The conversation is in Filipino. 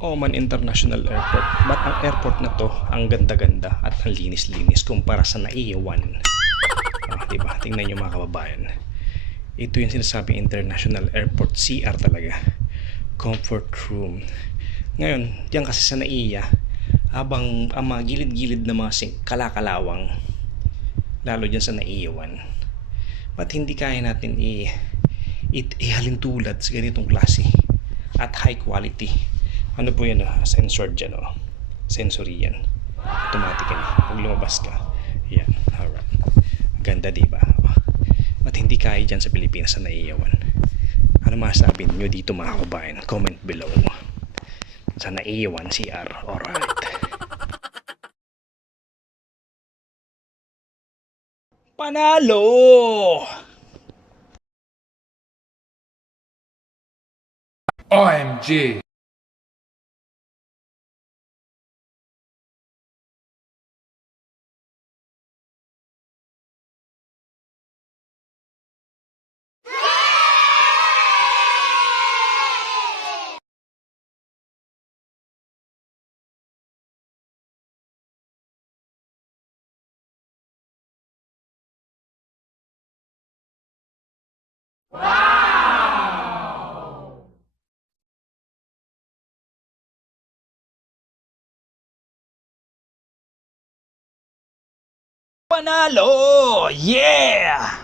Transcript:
Oman International Airport. Ba't ang airport na to ang ganda-ganda at ang linis-linis kumpara sa Naiwan? Diba? Tingnan nyo mga kababayan. Ito yung sinasabing International Airport. CR talaga. Comfort room. Ngayon, diyan kasi sa Naiya, habang ang mga gilid-gilid na mga kalakalawang, lalo dyan sa Naiwan, ba't hindi kaya natin ihalin tulad sa ganitong klase at high quality? Ano po yan, sensor dyan, sensory yan, automatic yan pag lumabas ka. Yan, alright, ganda diba? Ba't hindi kaya dyan sa Pilipinas sa Naiyawan? Ano masasabi nyo dito mga kababayan? Comment below. Sa Naiyawan CR. Alright, panalo! OMG! Panalo! Yeah!